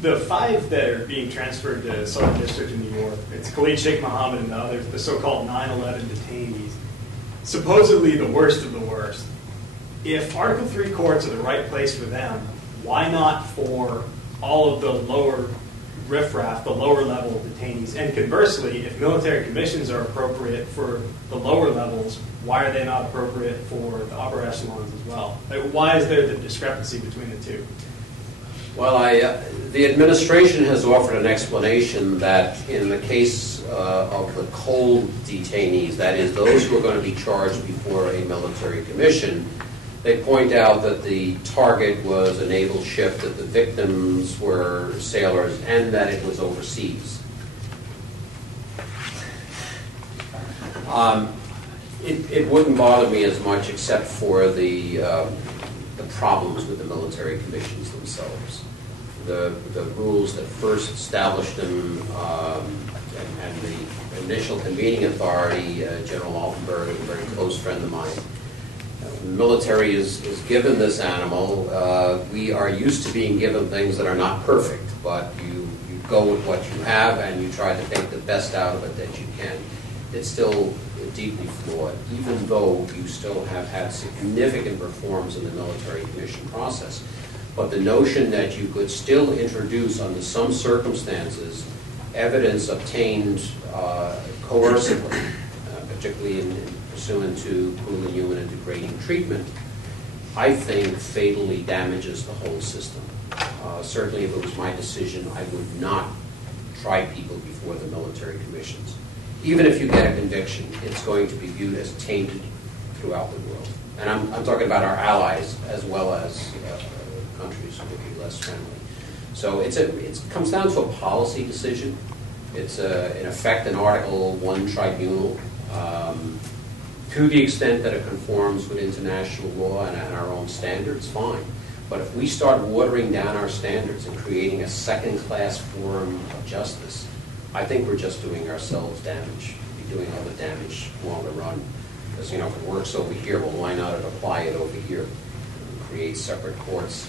The 5 that are being transferred to Southern District in New York, it's Khalid Sheikh Mohammed and the others, the so-called 9/11 detainees, supposedly the worst of the worst. If Article 3 courts are the right place for them, why not for all of the lower riffraff, the lower level detainees? And conversely, if military commissions are appropriate for the lower levels, why are they not appropriate for the upper echelons as well? Like, why is there the discrepancy between the two? Well, the administration has offered an explanation that in the case of the cold detainees, that is, those who are going to be charged before a military commission, they point out that the target was a naval ship, that the victims were sailors, and that it was overseas. It wouldn't bother me as much except for the problems with the military commissions themselves. The rules that first established them and the initial convening authority, General Altenberg, a very close friend of mine, the military is given this animal. We are used to being given things that are not perfect, but you go with what you have and you try to take the best out of it that you can. It's still deeply flawed, even though you still have had significant reforms in the military commission process. But the notion that you could still introduce, under some circumstances, evidence obtained coercively, particularly in pursuant to cruel, inhuman, and degrading treatment, I think fatally damages the whole system. Certainly, if it was my decision, I would not try people before the military commissions. Even if you get a conviction, it's going to be viewed as tainted throughout the world. And I'm talking about our allies as well as countries who would be less friendly. So it comes down to a policy decision. It's, in effect, an Article 1 tribunal. To the extent that it conforms with international law and our own standards, fine. But if we start watering down our standards and creating a second-class form of justice, I think we're just doing ourselves damage. We're doing other damage along the run. Because, if it works over here, well, why not apply it over here? Create separate courts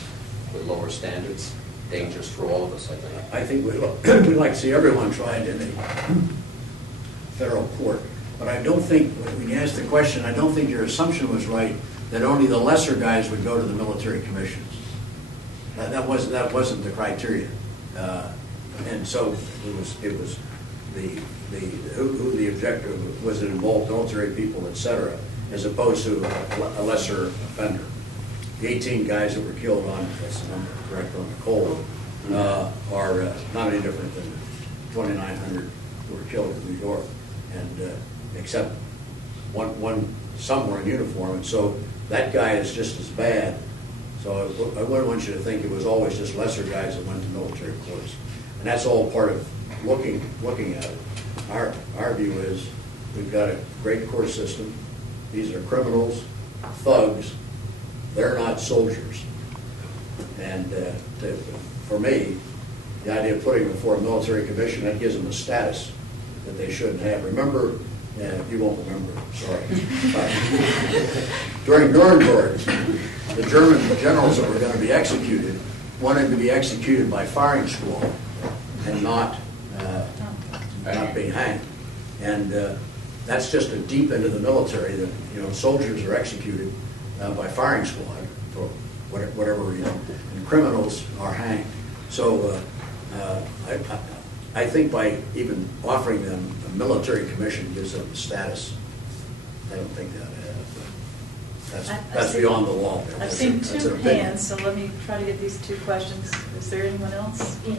with lower standards. Dangerous for all of us, I think. I think we'd like to see everyone tried in a federal court. But I don't think, when you asked the question, I don't think your assumption was right that only the lesser guys would go to the military commissions. That wasn't the criteria. And so it was who the objective was, it involved military people, etc., as opposed to a lesser offender. The 18 guys that were killed on, that's the number correct, on the cold, are not any different than 2,900 who were killed in New York, and except some were in uniform, and so that guy is just as bad. So I wouldn't want you to think it was always just lesser guys that went to military courts. And that's all part of looking at it. Our view is we've got a great court system. These are criminals, thugs. They're not soldiers. And for me, the idea of putting them before a military commission, that gives them a status that they shouldn't have. Remember, you won't remember, sorry. During Nuremberg, the German generals that were going to be executed wanted to be executed by firing squad and not being hanged. And that's just a deep into the military that soldiers are executed by firing squad for whatever reason, and criminals are hanged. So I think by even offering them a military commission gives them status. I don't think that. That's beyond the law. I've seen two hands, so let me try to get these two questions. Is there anyone else? Yes.